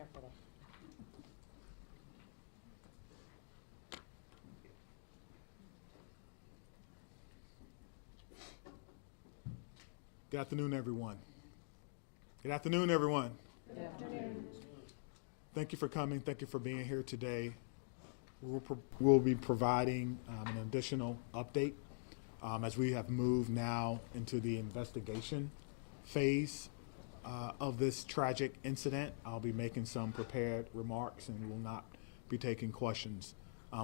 careful there. Good afternoon, everyone. Good afternoon, everyone. Good afternoon. Thank you for coming. Thank you for being here today. We'll be providing an additional update as we have moved now into the investigation phase of this tragic incident. I'll be making some prepared remarks and will not be taking questions.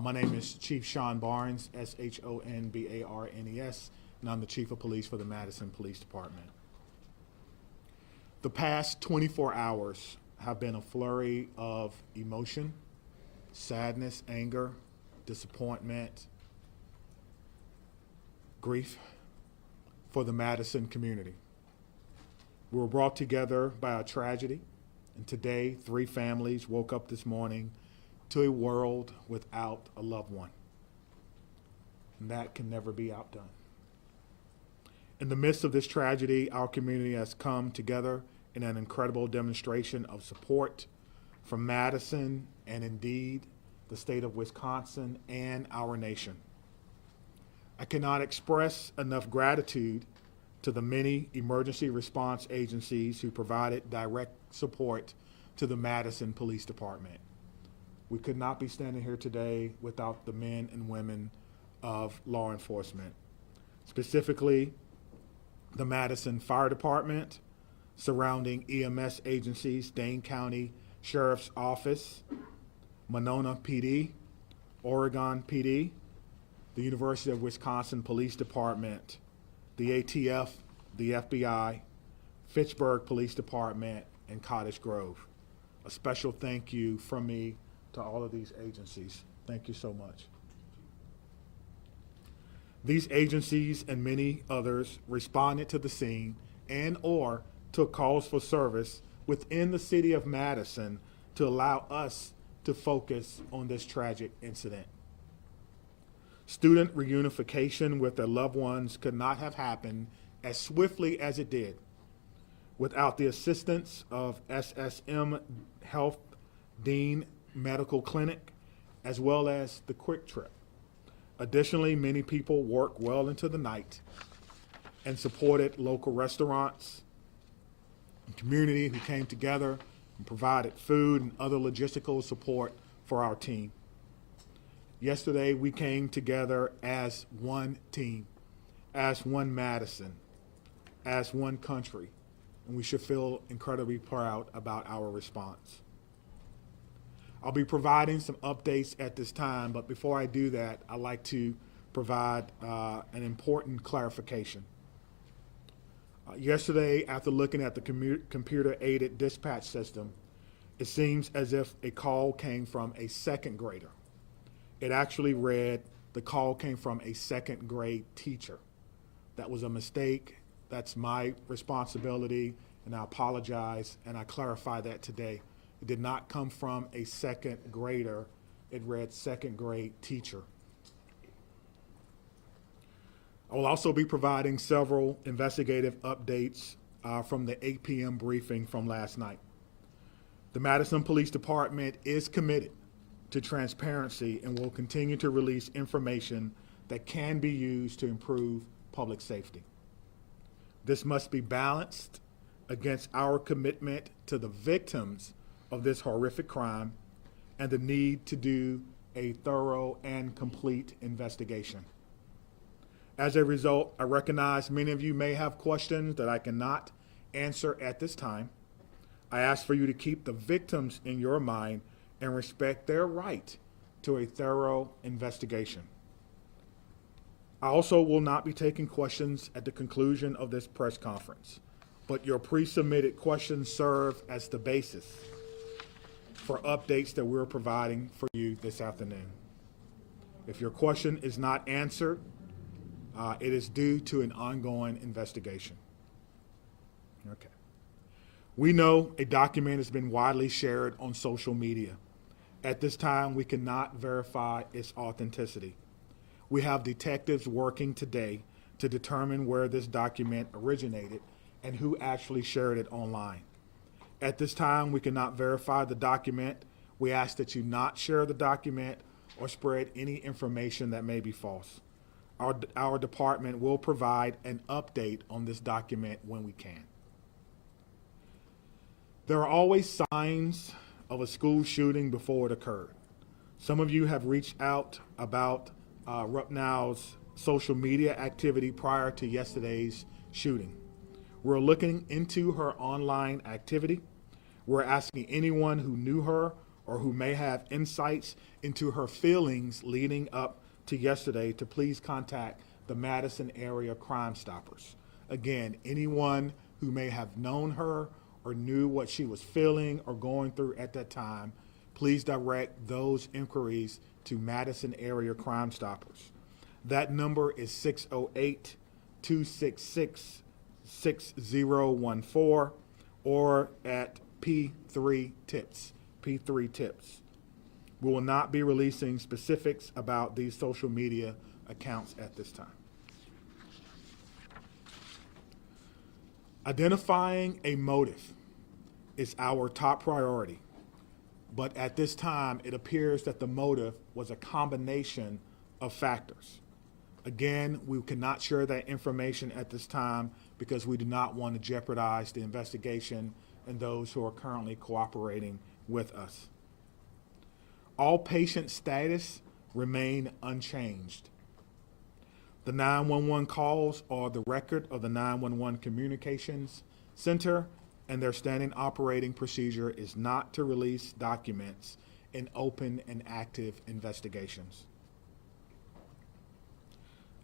My name is Chief Sean Barnes, Shonbarnes, and I'm the Chief of Police for the Madison Police Department. The past 24 hours have been a flurry of emotion, sadness, anger, disappointment, grief for the Madison community. We were brought together by a tragedy, and today 3 families woke up this morning to a world without a loved one. And that can never be outdone. In the midst of this tragedy, our community has come together in an incredible demonstration of support from Madison and indeed the state of Wisconsin and our nation. I cannot express enough gratitude to the many emergency response agencies who provided direct support to the Madison Police Department. We could not be standing here today without the men and women of law enforcement, specifically the Madison Fire Department, surrounding EMS agencies, Dane County Sheriff's Office, Monona PD, Oregon PD, the University of Wisconsin Police Department, the ATF, the FBI, Fitchburg Police Department, and Cottage Grove. A special thank you from me to all of these agencies. Thank you so much. These agencies and many others responded to the scene and or took calls for service within the city of Madison to allow us to focus on this tragic incident. Student reunification with their loved ones could not have happened as swiftly as it did without the assistance of SSM Health Dean Medical Clinic, as well as the Quick Trip. Additionally, many people worked well into the night and supported local restaurants and community who came together and provided food and other logistical support for our team. Yesterday, we came together as one team, as one Madison, as one country, and we should feel incredibly proud about our response. I'll be providing some updates at this time, but before I do that, I'd like to provide an important clarification. Yesterday, after looking at the computer-aided dispatch system, it seems as if a call came from a second grader. It actually read, the call came from a second grade teacher. That was a mistake. That's my responsibility, and I apologize, and I clarify that today. It did not come from a second grader. It read second grade teacher. I will also be providing several investigative updates from the 8 p.m. briefing from last night. The Madison Police Department is committed to transparency and will continue to release information that can be used to improve public safety. This must be balanced against our commitment to the victims of this horrific crime and the need to do a thorough and complete investigation. As a result, I recognize many of you may have questions that I cannot answer at this time. I ask for you to keep the victims in your mind and respect their right to a thorough investigation. I also will not be taking questions at the conclusion of this press conference, but your pre-submitted questions serve as the basis for updates that we're providing for you this afternoon. If your question is not answered, it is due to an ongoing investigation. Okay. We know a document has been widely shared on social media. At this time, we cannot verify its authenticity. We have detectives working today to determine where this document originated and who actually shared it online. At this time, we cannot verify the document. We ask that you not share the document or spread any information that may be false. Our department will provide an update on this document when we can. There are always signs of a school shooting before it occurred. Some of you have reached out about Rupnow's social media activity prior to yesterday's shooting. We're looking into her online activity. We're asking anyone who knew her or who may have insights into her feelings leading up to yesterday to please contact the Madison Area Crime Stoppers. Again, anyone who may have known her or knew what she was feeling or going through at that time, please direct those inquiries to Madison Area Crime Stoppers. That number is 608-266-6014 or at P3 Tips. P3 Tips. We will not be releasing specifics about these social media accounts at this time. Identifying a motive is our top priority, but at this time, it appears that the motive was a combination of factors. Again, we cannot share that information at this time because we do not want to jeopardize the investigation and those who are currently cooperating with us. All patient status remain unchanged. The 911 calls are the record of the 911 Communications Center, and their standing operating procedure is not to release documents in open and active investigations.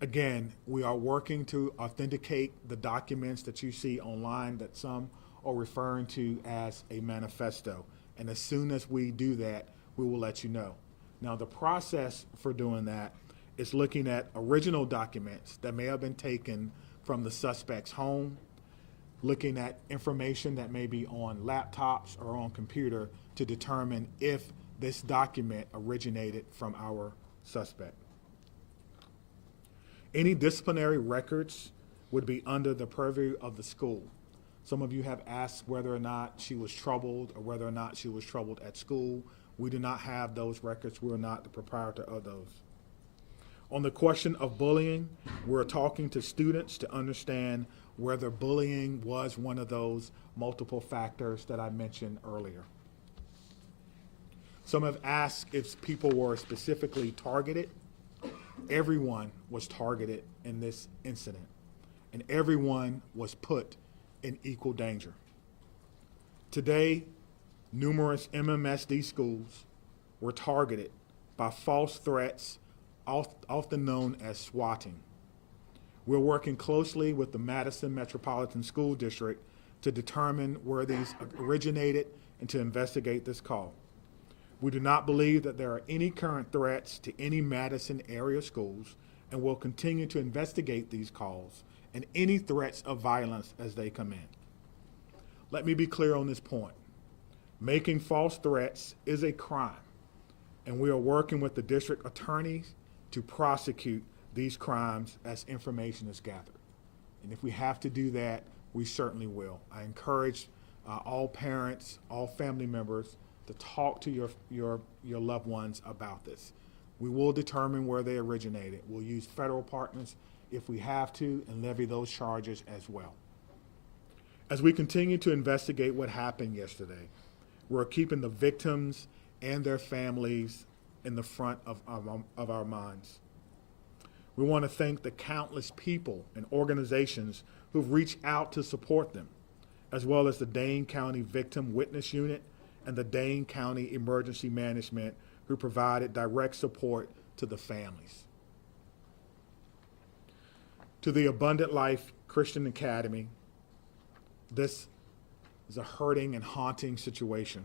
Again, we are working to authenticate the documents that you see online that some are referring to as a manifesto. And as soon as we do that, we will let you know. Now, the process for doing that is looking at original documents that may have been taken from the suspect's home, looking at information that may be on laptops or on computer to determine if this document originated from our suspect. Any disciplinary records would be under the purview of the school. Some of you have asked whether or not she was troubled or whether or not she was troubled at school. We do not have those records. We are not the proprietor of those. On the question of bullying, we're talking to students to understand whether bullying was one of those multiple factors that I mentioned earlier. Some have asked if people were specifically targeted. Everyone was targeted in this incident, and everyone was put in equal danger. Today, numerous MMSD schools were targeted by false threats, often known as swatting. We're working closely with the Madison Metropolitan School District to determine where these originated and to investigate this call. We do not believe that there are any current threats to any Madison area schools, and will continue to investigate these calls and any threats of violence as they come in. Let me be clear on this point. Making false threats is a crime, and we are working with the district attorneys to prosecute these crimes as information is gathered. And if we have to do that, we certainly will. I encourage all parents, all family members to talk to your loved ones about this. We will determine where they originated. We'll use federal partners if we have to and levy those charges as well. As we continue to investigate what happened yesterday, we're keeping the victims and their families in the front of our minds. We want to thank the countless people and organizations who've reached out to support them, as well as the Dane County Victim Witness Unit and the Dane County Emergency Management, who provided direct support to the families. To the Abundant Life Christian Academy, this is a hurting and haunting situation,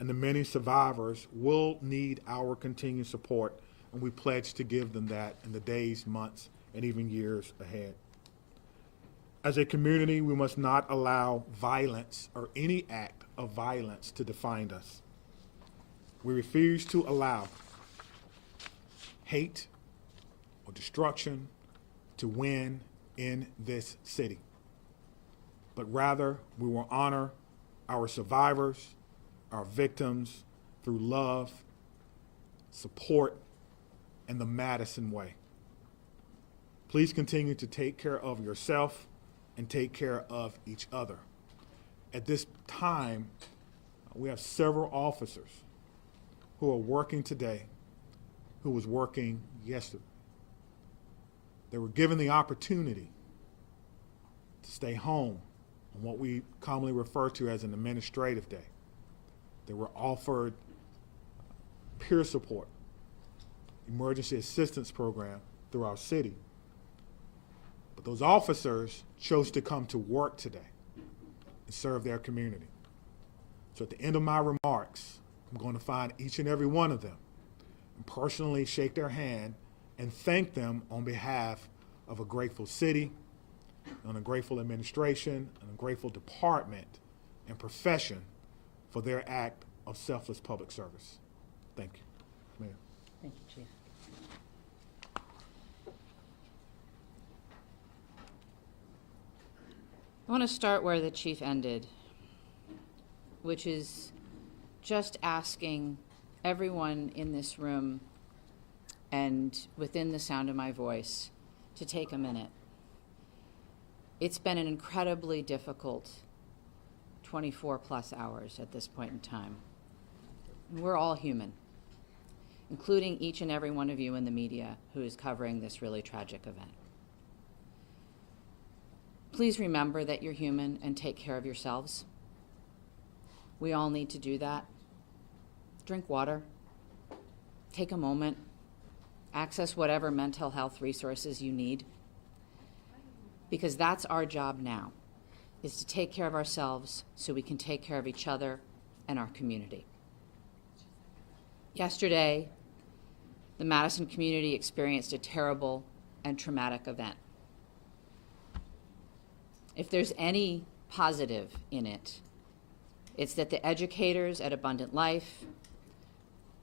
and the many survivors will need our continued support, and we pledge to give them that in the days, months, and even years ahead. As a community, we must not allow violence or any act of violence to define us. We refuse to allow hate or destruction to win in this city. But rather, we will honor our survivors, our victims, through love, support, and the Madison way. Please continue to take care of yourself and take care of each other. At this time, we have several officers who are working today who was working yesterday. They were given the opportunity to stay home on what we commonly refer to as an administrative day. They were offered peer support, emergency assistance program through our city. But those officers chose to come to work today and serve their community. So at the end of my remarks, I'm going to find each and every one of them and personally shake their hand and thank them on behalf of a grateful city, and a grateful administration, and a grateful department and profession for their act of selfless public service. Thank you, Mayor. Thank you, Chief. I want to start where the Chief ended, which is just asking everyone in this room and within the sound of my voice to take a minute. It's been an incredibly difficult 24 plus hours at this point in time. And we're all human, including each and every one of you in the media who is covering this really tragic event. Please remember that you're human and take care of yourselves. We all need to do that. Drink water, take a moment, access whatever mental health resources you need, because that's our job now, is to take care of ourselves so we can take care of each other and our community. Yesterday, the Madison community experienced a terrible and traumatic event. If there's any positive in it, it's that the educators at Abundant Life,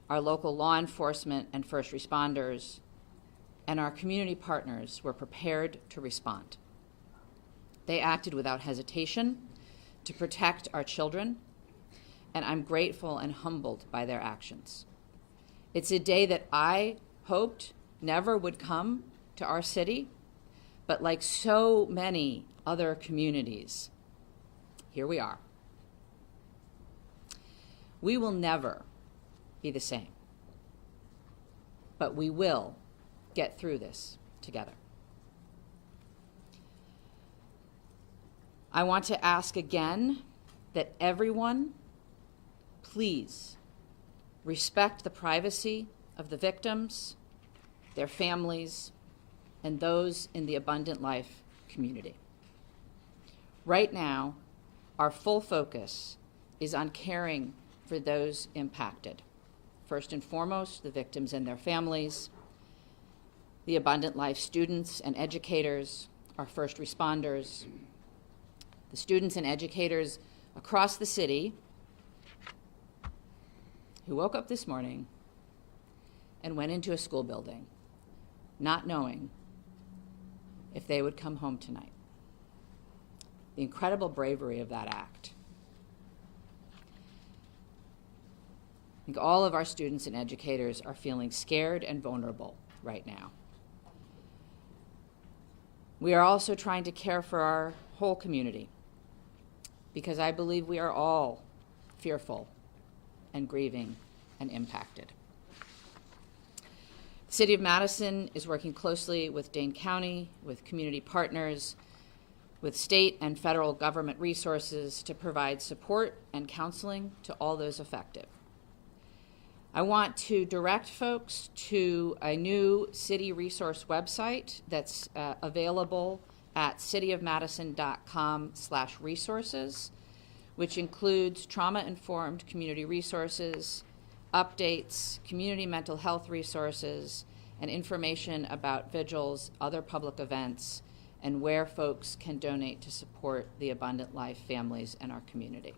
our local law enforcement and first responders, and our community partners were prepared to respond. They acted without hesitation to protect our children, and I'm grateful and humbled by their actions. It's a day that I hoped never would come to our city, but like so many other communities, here we are. We will never be the same, but we will get through this together. I want to ask again that everyone please respect the privacy of the victims, their families, and those in the Abundant Life community. Right now, our full focus is on caring for those impacted. First and foremost, the victims and their families, the Abundant Life students and educators, our first responders, the students and educators across the city who woke up this morning and went into a school building not knowing if they would come home tonight. The incredible bravery of that act. I think all of our students and educators are feeling scared and vulnerable right now. We are also trying to care for our whole community, because I believe we are all fearful and grieving and impacted. The City of Madison is working closely with Dane County, with community partners, with state and federal government resources to provide support and counseling to all those affected. I want to direct folks to a new city resource website that's available at cityofmadison.com/resources, which includes trauma-informed community resources, updates, community mental health resources, and information about vigils, other public events, and where folks can donate to support the Abundant Life families in our community.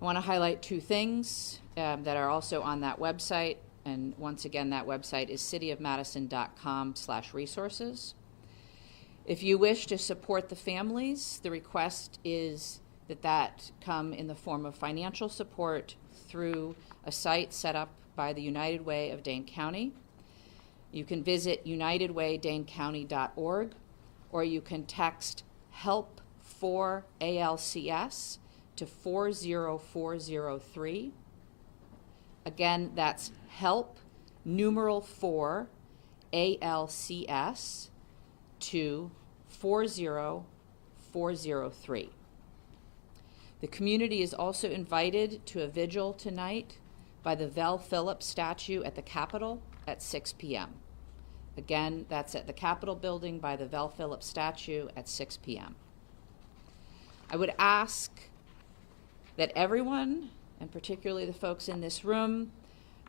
I want to highlight two things that are also on that website, and once again, that website is cityofmadison.com/resources. If you wish to support the families, the request is that come in the form of financial support through a site set up by the United Way of Dane County. You can visit unitedwaydanecounty.org, or you can text HELP for ALCS to 40403. Again, that's HELP numeral 4 ALCS to 40403. The community is also invited to a vigil tonight by the Vel Phillips statue at the Capitol at 6 p.m. Again, that's at the Capitol building by the Vel Phillips statue at 6 p.m. I would ask that everyone, and particularly the folks in this room,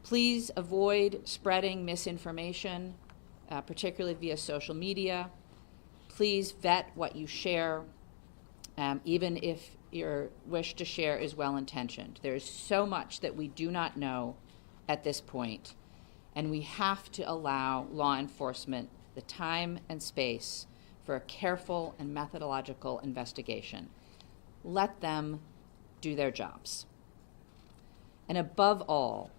please avoid spreading misinformation, particularly via social media. Please vet what you share, even if your wish to share is well-intentioned. There is so much that we do not know at this point, and we have to allow law enforcement the time and space for a careful and methodological investigation. Let them do their jobs. And above all,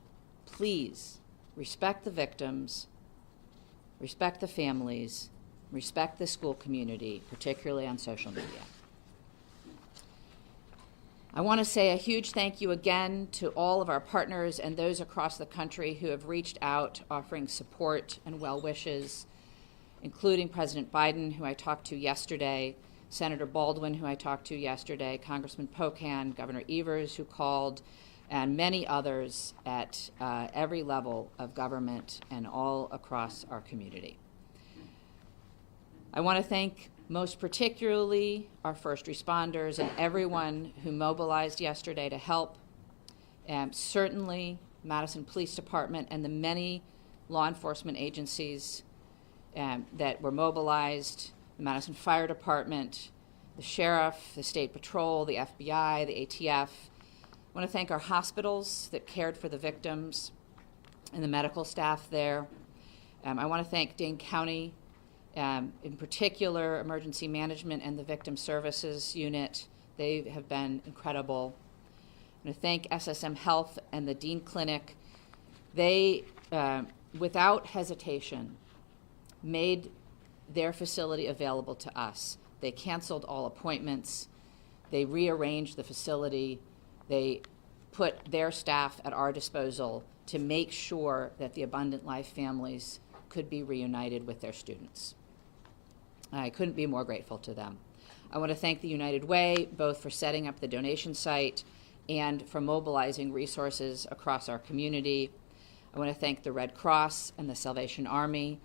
please respect the victims, respect the families, respect the school community, particularly on social media. I want to say a huge thank you again to all of our partners and those across the country who have reached out offering support and well wishes, including President Biden, who I talked to yesterday, Senator Baldwin, who I talked to yesterday, Congressman Pocan, Governor Evers, who called, and many others at every level of government and all across our community. I want to thank most particularly our first responders and everyone who mobilized yesterday to help. Certainly Madison Police Department and the many law enforcement agencies that were mobilized, the Madison Fire Department, the Sheriff, the State Patrol, the FBI, the ATF. I want to thank our hospitals that cared for the victims and the medical staff there. I want to thank Dane County, in particular, Emergency Management and the Victim Services Unit. They have been incredible. I want to thank SSM Health and the Dean Clinic. They, without hesitation, made their facility available to us. They canceled all appointments. They rearranged the facility. They put their staff at our disposal to make sure that the Abundant Life families could be reunited with their students. I couldn't be more grateful to them. I want to thank the United Way, both for setting up the donation site and for mobilizing resources across our community. I want to thank the Red Cross and the Salvation Army,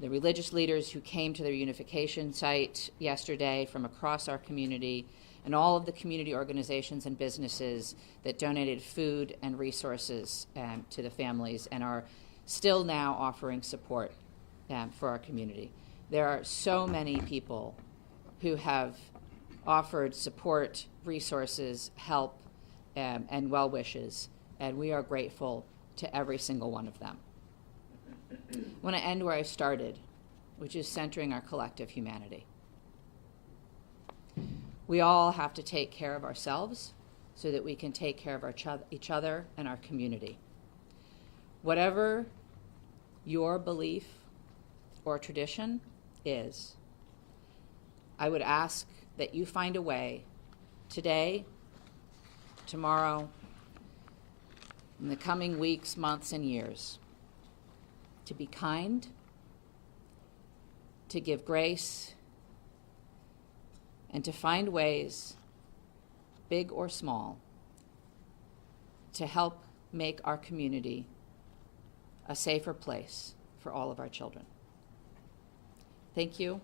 the religious leaders who came to the reunification site yesterday from across our community, and all of the community organizations and businesses that donated food and resources to the families and are still now offering support for our community. There are so many people who have offered support, resources, help, and well wishes, and we are grateful to every single one of them. I want to end where I started, which is centering our collective humanity. We all have to take care of ourselves so that we can take care of each other and our community. Whatever your belief or tradition is, I would ask that you find a way today, tomorrow, in the coming weeks, months, and years to be kind, to give grace, and to find ways, big or small, to help make our community a safer place for all of our children. Thank you,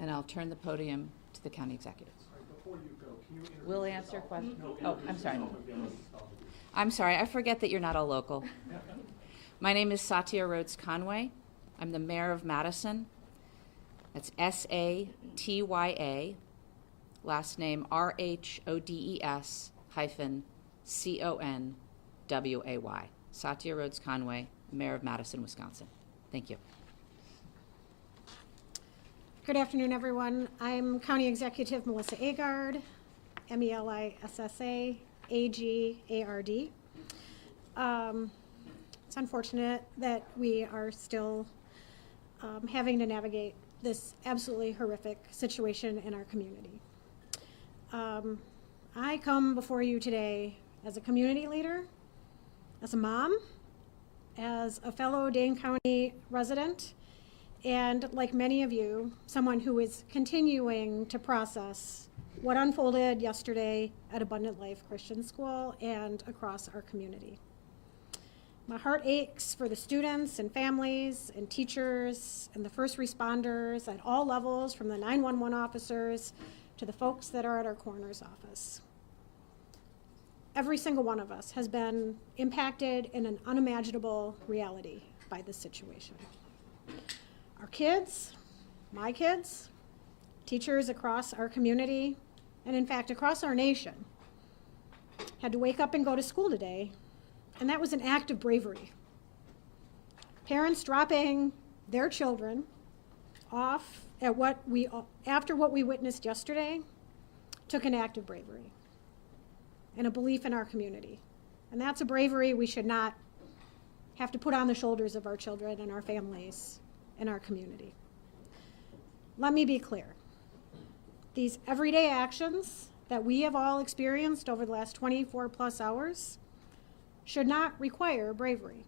and I'll turn the podium to the county executive. Before you go, can you introduce We'll answer questions. No, Oh, I'm sorry. yourself. I'm sorry, I forget that you're not all local. My name is Satya Rhodes Conway. I'm the mayor of Madison. That's S-A-T-Y-A, last name R-H-O-D-E-S-C-O-N-W-A-Y. Satya Rhodes Conway, mayor of Madison, Wisconsin. Thank you. Good afternoon, everyone. I'm County Executive Melissa Agard. Melissa Agard. It's unfortunate that we are still having to navigate this absolutely horrific situation in our community. I come before you today as a community leader, as a mom, as a fellow Dane County resident, and like many of you, someone who is continuing to process what unfolded yesterday at Abundant Life Christian School and across our community. My heart aches for the students and families and teachers and the first responders at all levels, from the 911 officers to the folks that are at our coroner's office. Every single one of us has been impacted in an unimaginable reality by this situation. Our kids, my kids, teachers across our community, and in fact across our nation, had to wake up and go to school today, and that was an act of bravery. Parents dropping their children off at after what we witnessed yesterday took an act of bravery and a belief in our community. And that's a bravery we should not have to put on the shoulders of our children and our families and our community. Let me be clear. These everyday actions that we have all experienced over the last 24 plus hours should not require bravery.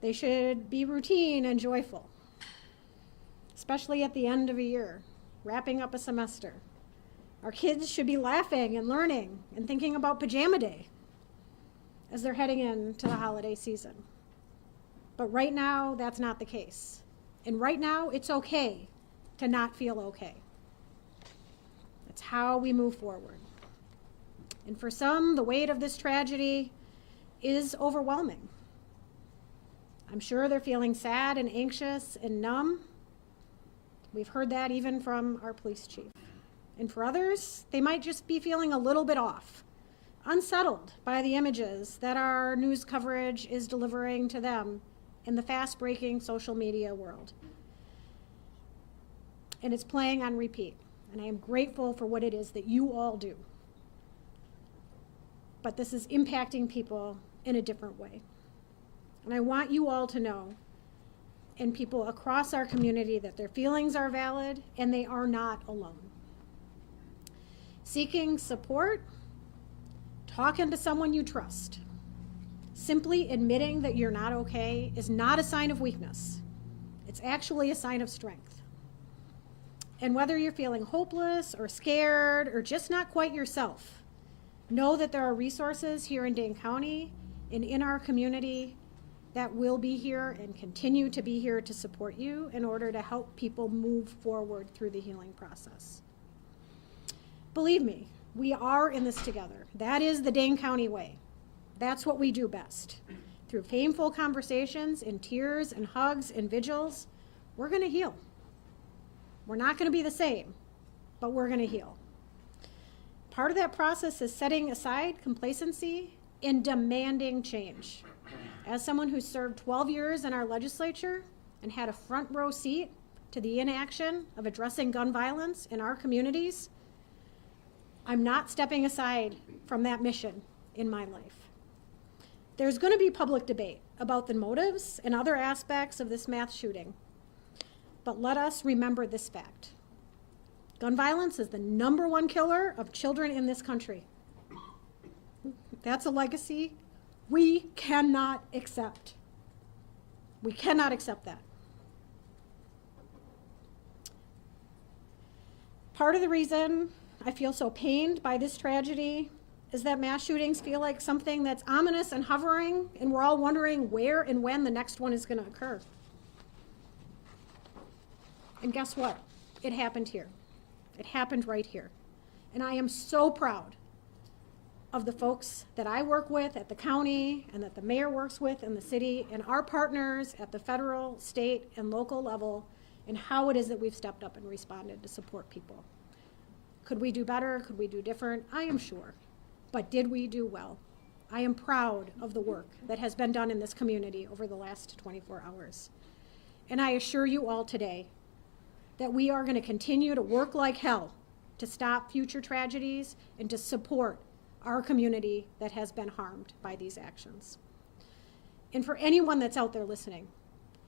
They should be routine and joyful, especially at the end of a year, wrapping up a semester. Our kids should be laughing and learning and thinking about pajama day as they're heading into the holiday season. But right now, that's not the case. And right now, it's okay to not feel okay. That's how we move forward. And for some, the weight of this tragedy is overwhelming. I'm sure they're feeling sad and anxious and numb. We've heard that even from our police chief. And for others, they might just be feeling a little bit off, unsettled by the images that our news coverage is delivering to them in the fast-breaking social media world. And it's playing on repeat. And I am grateful for what it is that you all do. But this is impacting people in a different way. And I want you all to know, and people across our community, that their feelings are valid and they are not alone. Seeking support, talking to someone you trust, simply admitting that you're not okay is not a sign of weakness. It's actually a sign of strength. And whether you're feeling hopeless or scared or just not quite yourself, know that there are resources here in Dane County and in our community that will be here and continue to be here to support you in order to help people move forward through the healing process. Believe me, we are in this together. That is the Dane County way. That's what we do best. Through painful conversations and tears and hugs and vigils, we're gonna heal. We're not gonna be the same, but we're gonna heal. Part of that process is setting aside complacency and demanding change. As someone who served 12 years in our legislature and had a front row seat to the inaction of addressing gun violence in our communities, I'm not stepping aside from that mission in my life. There's going to be public debate about the motives and other aspects of this mass shooting, but let us remember this fact. Gun violence is the #1 killer of children in this country. That's a legacy we cannot accept. We cannot accept that. Part of the reason I feel so pained by this tragedy is that mass shootings feel like something that's ominous and hovering, and we're all wondering where and when the next one is going to occur. And guess what? It happened here. It happened right here. And I am so proud of the folks that I work with at the county and that the mayor works with in the city and our partners at the federal, state, and local level, and how it is that we've stepped up and responded to support people. Could we do better? Could we do different? I am sure. But did we do well? I am proud of the work that has been done in this community over the last 24 hours. And I assure you all today that we are going to continue to work like hell to stop future tragedies and to support our community that has been harmed by these actions. And for anyone that's out there listening,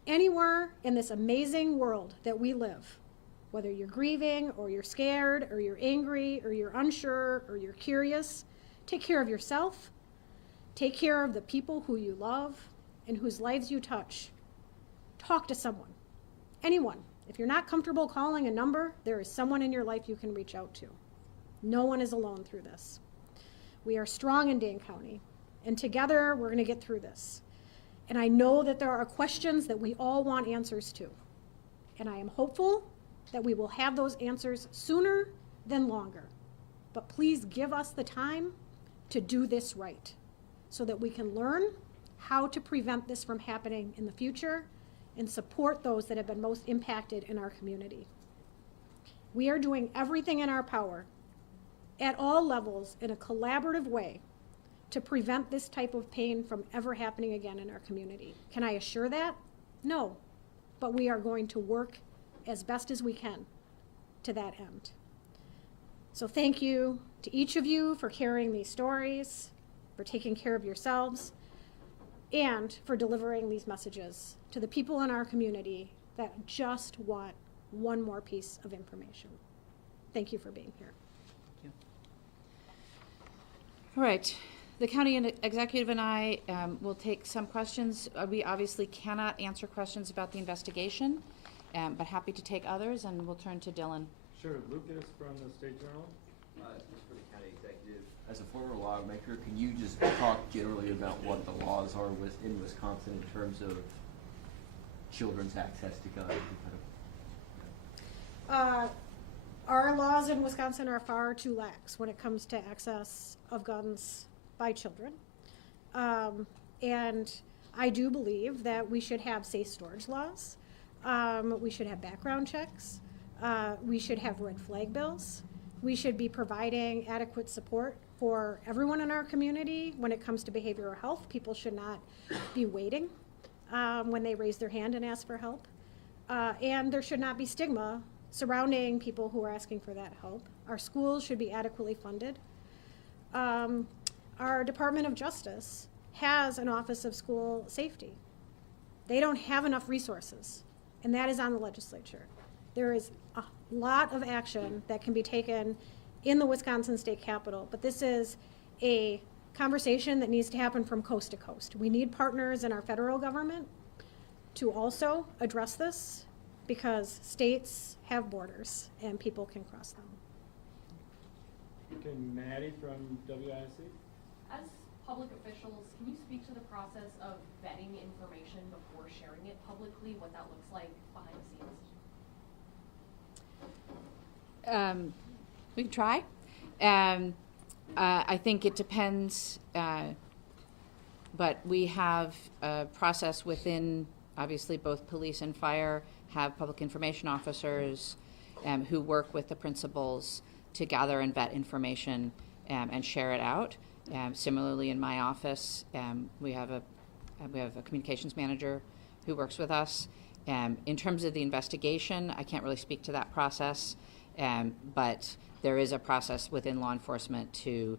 anywhere in this amazing world that we live, whether you're grieving or you're scared or you're angry or you're unsure or you're curious, take care of yourself, take care of the people who you love and whose lives you touch. Talk to someone, anyone. If you're not comfortable calling a number, there is someone in your life you can reach out to. No one is alone through this. We are strong in Dane County, and together we're going to get through this. And I know that there are questions that we all want answers to. And I am hopeful that we will have those answers sooner than longer. But please give us the time to do this right so that we can learn how to prevent this from happening in the future and support those that have been most impacted in our community. We are doing everything in our power at all levels in a collaborative way to prevent this type of pain from ever happening again in our community. Can I assure that? No, but we are going to work as best as we can to that end. So thank you to each of you for carrying these stories, for taking care of yourselves, and for delivering these messages to the people in our community that just want one more piece of information. Thank you for being here. All right. The county executive and I will take some questions. We obviously cannot answer questions about the investigation, but happy to take others, and we'll turn to Dylan. Sure, Lucas from the State Journal. Just for the county executive, as a former lawmaker, can you just talk generally about what the laws are in Wisconsin in terms of children's access to guns? Our laws in Wisconsin are far too lax when it comes to access of guns by children. And I do believe that we should have safe storage laws. We should have background checks. We should have red flag bills. We should be providing adequate support for everyone in our community when it comes to behavioral health. People should not be waiting when they raise their hand and ask for help. And there should not be stigma surrounding people who are asking for that help. Our schools should be adequately funded. Our Department of Justice has an Office of School Safety. They don't have enough resources, and that is on the legislature. There is a lot of action that can be taken in the Wisconsin State Capitol, but this is a conversation that needs to happen from coast to coast. We need partners in our federal government to also address this, because states have borders and people can cross them. Okay, Maddie from WISC. As public officials, can you speak to the process of vetting information before sharing it publicly, what that looks like behind the scenes? We can try. I think it depends, but we have a process within, obviously, both police and fire have public information officers who work with the principals to gather and vet information and share it out. Similarly, in my office, we have a communications manager who works with us. In terms of the investigation, I can't really speak to that process, but there is a process within law enforcement to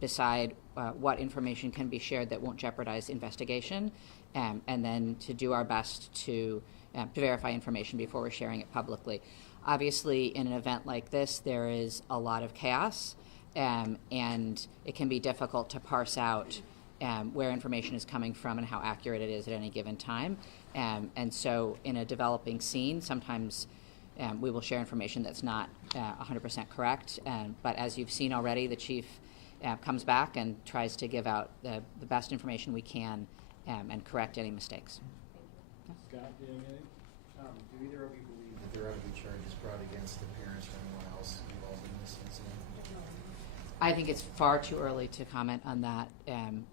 decide what information can be shared that won't jeopardize the investigation, and then to do our best to verify information before we're sharing it publicly. Obviously, in an event like this, there is a lot of chaos, and it can be difficult to parse out where information is coming from and how accurate it is at any given time. And so in a developing scene, sometimes we will share information that's not 100% correct. But as you've seen already, the chief comes back and tries to give out the best information we can and correct any mistakes. Scott, do you have anything? Do either of you believe that there ought to be charges brought against the parents or anyone else involved in this incident? I think it's far too early to comment on that.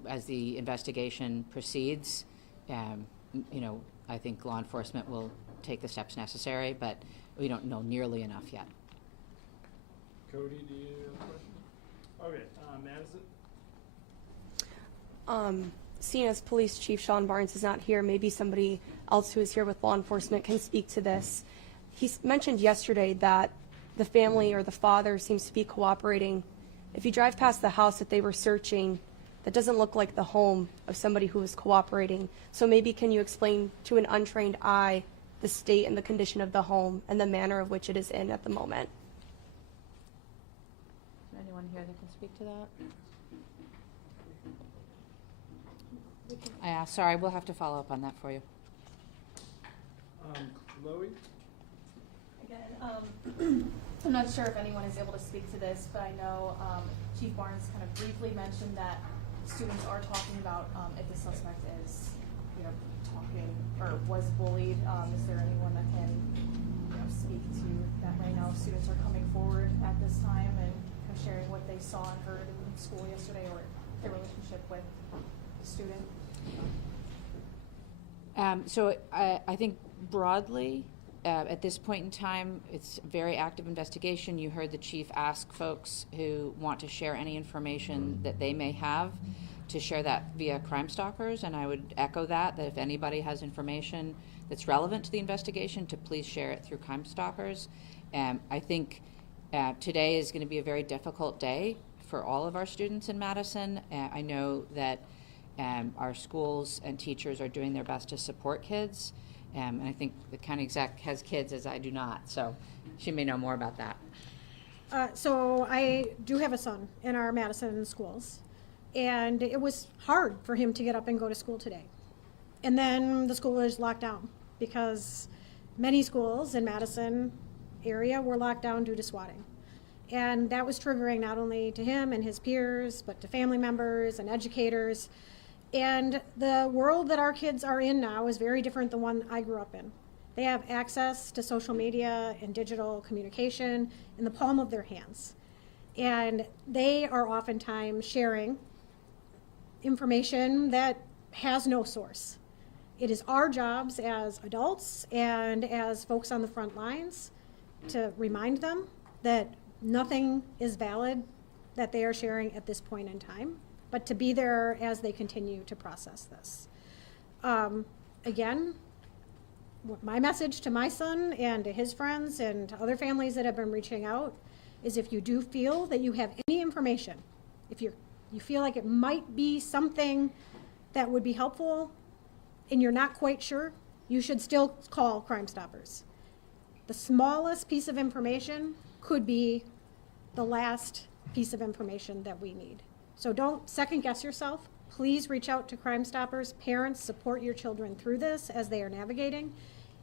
As the investigation proceeds, I think law enforcement will take the steps necessary, but we don't know nearly enough yet. Cody, do you have a question? Okay, Madison? Seeing as Police Chief Sean Barnes is not here, maybe somebody else who is here with law enforcement can speak to this. He mentioned yesterday that the family or the father seems to be cooperating. If you drive past the house that they were searching, that doesn't look like the home of somebody who is cooperating. So maybe can you explain to an untrained eye the state and the condition of the home and the manner of which it is in at the moment? Is there anyone here that can speak to that? Sorry, we'll have to follow up on that for you. Chloe? Again, I'm not sure if anyone is able to speak to this, but I know Chief Barnes kind of briefly mentioned that students are talking about if the suspect is, talking or was bullied. Is there anyone that can, speak to that right now? Students are coming forward at this time and kind of sharing what they saw and heard in school yesterday, or their relationship with the student. So I think broadly, at this point in time, it's a very active investigation. You heard the chief ask folks who want to share any information that they may have to share that via Crime Stalkers, and I would echo that if anybody has information that's relevant to the investigation, to please share it through Crime Stalkers. I think today is going to be a very difficult day for all of our students in Madison. I know that our schools and teachers are doing their best to support kids. And I think the county exec has kids, as I do not, so she may know more about that. So I do have a son in our Madison schools, and it was hard for him to get up and go to school today. And then the school was locked down because many schools in Madison area were locked down due to swatting. And that was triggering not only to him and his peers, but to family members and educators. And the world that our kids are in now is very different than the one I grew up in. They have access to social media and digital communication in the palm of their hands. And they are oftentimes sharing information that has no source. It is our jobs as adults and as folks on the front lines to remind them that nothing is valid that they are sharing at this point in time, but to be there as they continue to process this. Again, my message to my son and to his friends and to other families that have been reaching out is, if you do feel that you have any information, if you feel like it might be something that would be helpful and you're not quite sure, you should still call Crime Stoppers. The smallest piece of information could be the last piece of information that we need. So don't second guess yourself. Please reach out to Crime Stoppers. Parents, support your children through this as they are navigating.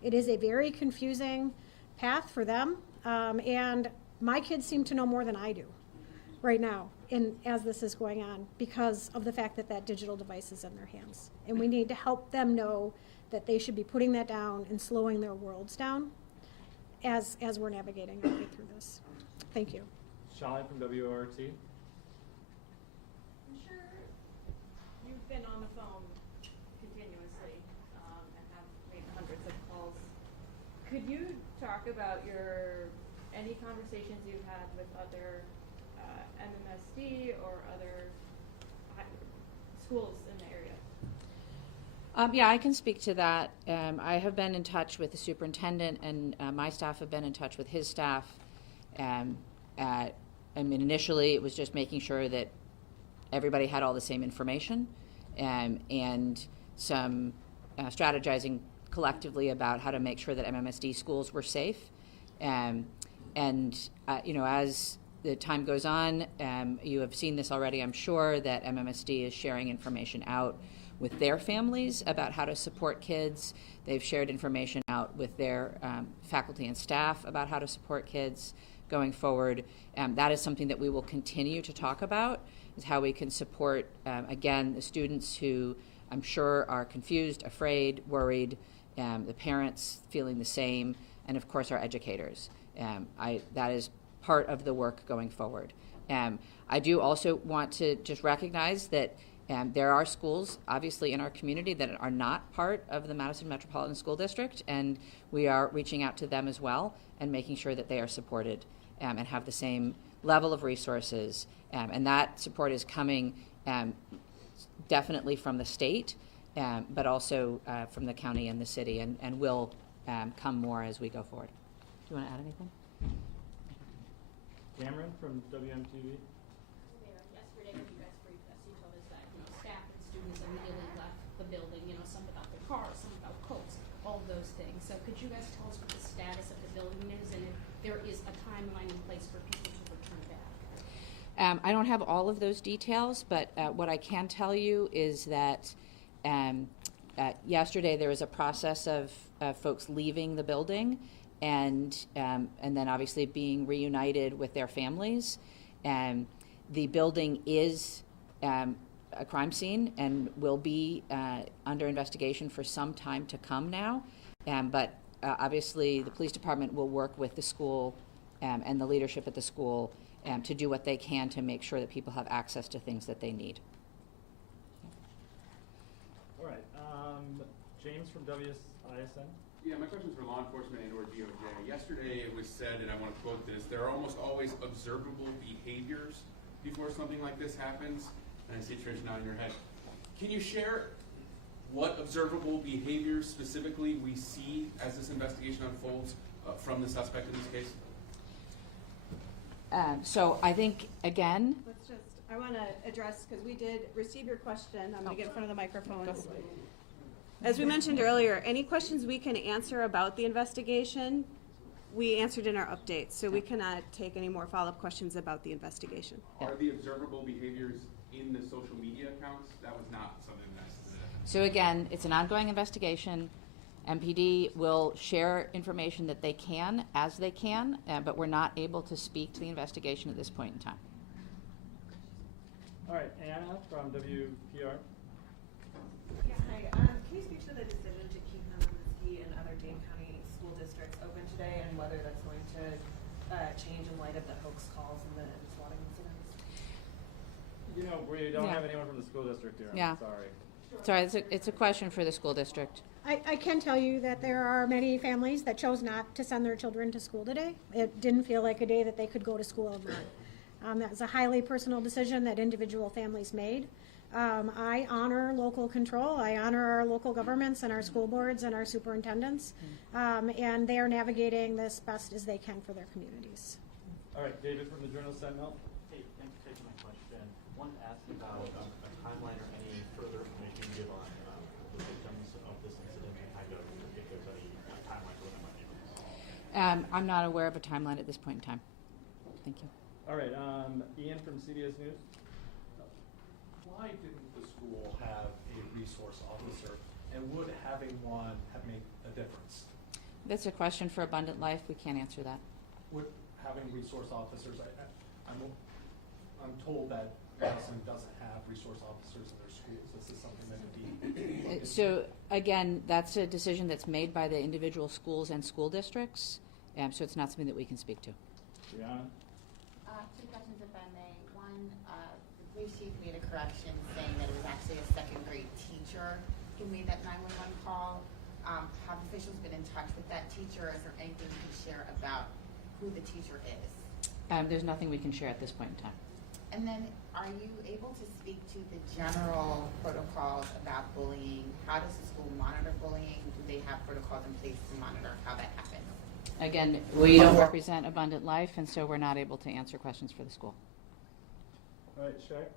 It is a very confusing path for them, and my kids seem to know more than I do right now as this is going on, because of the fact that digital device is in their hands. And we need to help them know that they should be putting that down and slowing their worlds down as we're navigating our way through this. Thank you. Shine from WORT. I'm sure you've been on the phone continuously and have made hundreds of calls. Could you talk about any conversations you've had with other MMSD or other schools in the area? Yeah, I can speak to that. I have been in touch with the superintendent, and my staff have been in touch with his staff. Initially, it was just making sure that everybody had all the same information, and some strategizing collectively about how to make sure that MMSD schools were safe. As the time goes on, you have seen this already, I'm sure, that MMSD is sharing information out with their families about how to support kids. They've shared information out with their faculty and staff about how to support kids going forward. That is something that we will continue to talk about, is how we can support, again, the students who I'm sure are confused, afraid, worried, the parents feeling the same, and of course our educators. That is part of the work going forward. I do also want to just recognize that there are schools, obviously, in our community that are not part of the Madison Metropolitan School District, and we are reaching out to them as well and making sure that they are supported and have the same level of resources. And that support is coming definitely from the state, but also from the county and the city, and will come more as we go forward. Do you want to add anything? Cameron from WMTV. Yesterday, when you guys briefed us, you told us that, staff and students immediately left the building, some without their cars, some without coats, all of those things. So could you guys tell us what the status of the building is, and if there is a timeline in place for people to return back? I don't have all of those details, but what I can tell you is that yesterday there was a process of folks leaving the building and then obviously being reunited with their families. The building is a crime scene and will be under investigation for some time to come now. But obviously the police department will work with the school and the leadership at the school to do what they can to make sure that people have access to things that they need. All right, James from WISN. Yeah, my question is for law enforcement and or DOJ. Yesterday it was said, and I want to quote this, there are almost always observable behaviors before something like this happens. And I see Trish nodding her head. Can you share what observable behaviors specifically we see as this investigation unfolds from the suspect in this case? So I think, again, I want to address, because we did receive your question. I'm going to get in front of the microphones. As we mentioned earlier, any questions we can answer about the investigation, we answered in our updates. So we cannot take any more follow-up questions about the investigation. Are the observable behaviors in the social media accounts? That was not something that I submitted. so again, it's an ongoing investigation. MPD will share information that they can as they can, but we're not able to speak to the investigation at this point in time. All right, Anna from WPR. Yeah, hi. Can you speak to the decision to keep Madison and other Dane County school districts open today, and whether that's going to change in light of the hoax calls and the swatting incidents? We don't have anyone from the school district here. Yeah. I'm sorry. Sorry, it's a question for the school district. I can tell you that there are many families that chose not to send their children to school today. It didn't feel like a day that they could go to school or not. That was a highly personal decision that individual families made. I honor local control. I honor our local governments and our school boards and our superintendents, and they are navigating this best as they can for their communities. All right, David from the Journal-Sentinel. Hey, thanks for taking my question. Wanted to ask you about a timeline or any further information you give on the victims of this incident and kind of if there's any timeline for when that might be resolved. I'm not aware of a timeline at this point in time. Thank you. All right, Ian from CBS News. Why didn't the school have a resource officer, and would having one have made a difference? That's a question for Abundant Life. We can't answer that. Would having resource officers, I'm told that Madison doesn't have resource officers in their schools. This is something that would be So again, that's a decision that's made by the individual schools and school districts, so it's not something that we can speak to. Brianna? Two questions, if I may. One, the police chief made a correction saying that it was actually a second grade teacher who made that 911 call. Have officials been in touch with that teacher? Is there anything you can share about who the teacher is? There's nothing we can share at this point in time. And then, are you able to speak to the general protocols about bullying? How does the school monitor bullying? Do they have protocols in place to monitor how that happens? Again, we don't represent Abundant Life, and so we're not able to answer questions for the school. All right, Shaq?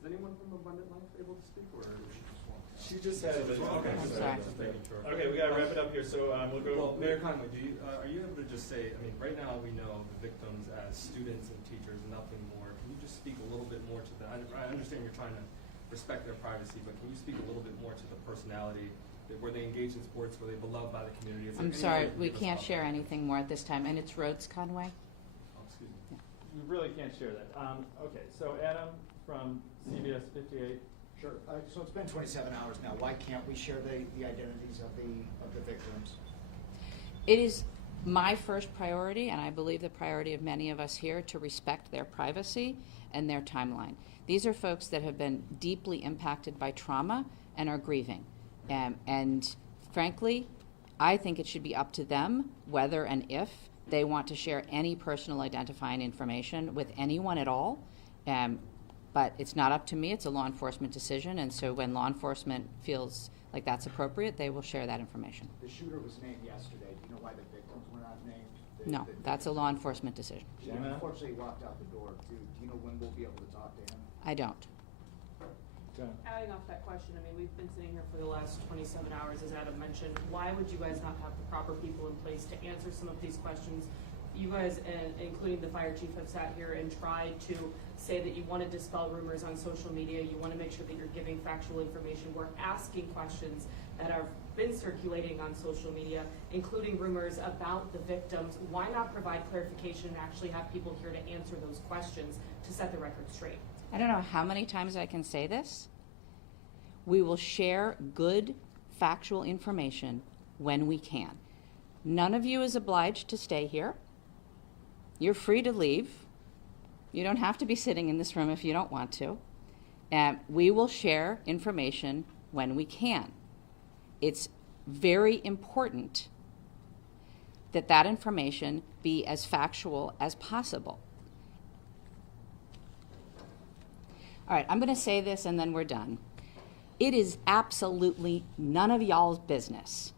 Is anyone from Abundant Life able to speak, or is she just one? She just said it. Okay, I'm sorry. just making sure. Okay, we got to wrap it up here, so we'll go. Well, Mayor Conway, are you able to just say, right now we know the victims as students and teachers, nothing more. Can you just speak a little bit more to that? I understand you're trying to respect their privacy, but can you speak a little bit more to the personality? Were they engaged in sports? Were they beloved by the community? I'm sorry, we can't share anything more at this time, and it's Rhodes Conway. Oh, excuse me. Yeah. We really can't share that. Okay, so Adam from CBS 58. Sure. So it's been 27 hours now. Why can't we share the identities of the victims? It is my first priority, and I believe the priority of many of us here, to respect their privacy and their timeline. These are folks that have been deeply impacted by trauma and are grieving. And frankly, I think it should be up to them whether and if they want to share any personal identifying information with anyone at all. But it's not up to me. It's a law enforcement decision. And so when law enforcement feels like that's appropriate, they will share that information. The shooter was named yesterday. Do you know why the victims were not named? No, that's a law enforcement decision. She unfortunately walked out the door too. Do you know when we'll be able to talk to him? I don't. Adding off that question, I mean, we've been sitting here for the last 27 hours, as Adam mentioned. Why would you guys not have the proper people in place to answer some of these questions? You guys, including the fire chief, have sat here and tried to say that you want to dispel rumors on social media. You want to make sure that you're giving factual information. We're asking questions that have been circulating on social media, including rumors about the victims. Why not provide clarification and actually have people here to answer those questions to set the record straight? I don't know how many times I can say this. We will share good factual information when we can. None of you is obliged to stay here. You're free to leave. You don't have to be sitting in this room if you don't want to. We will share information when we can. It's very important that that information be as factual as possible. All right, I'm going to say this and then we're done. It is absolutely none of y'all's business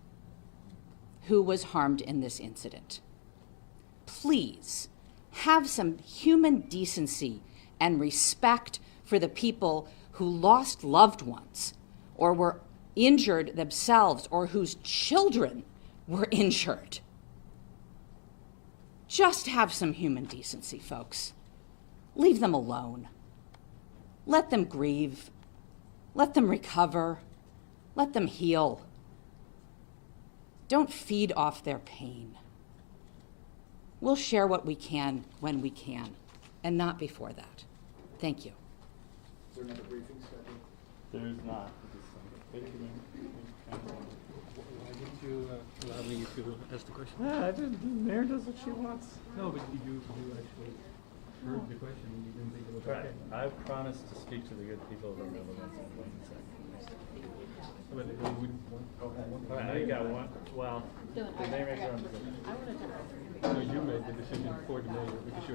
who was harmed in this incident. Please have some human decency and respect for the people who lost loved ones or were injured themselves or whose children were injured. Just have some human decency, folks. Leave them alone. Let them grieve. Let them recover. Let them heal. Don't feed off their pain. We'll share what we can when we can, and not before that. Thank you. Is there another briefing scheduled? There is not. Thank you, ma'am. Why didn't you allow me to ask the question? Yeah, I didn't. The mayor does what she wants. No, but you actually heard the question and you didn't think it was okay. I promised to speak to the good people of the relevance in 1 second. But now you got one. Well, the mayor makes her own decision. So you made the decision for the mayor because you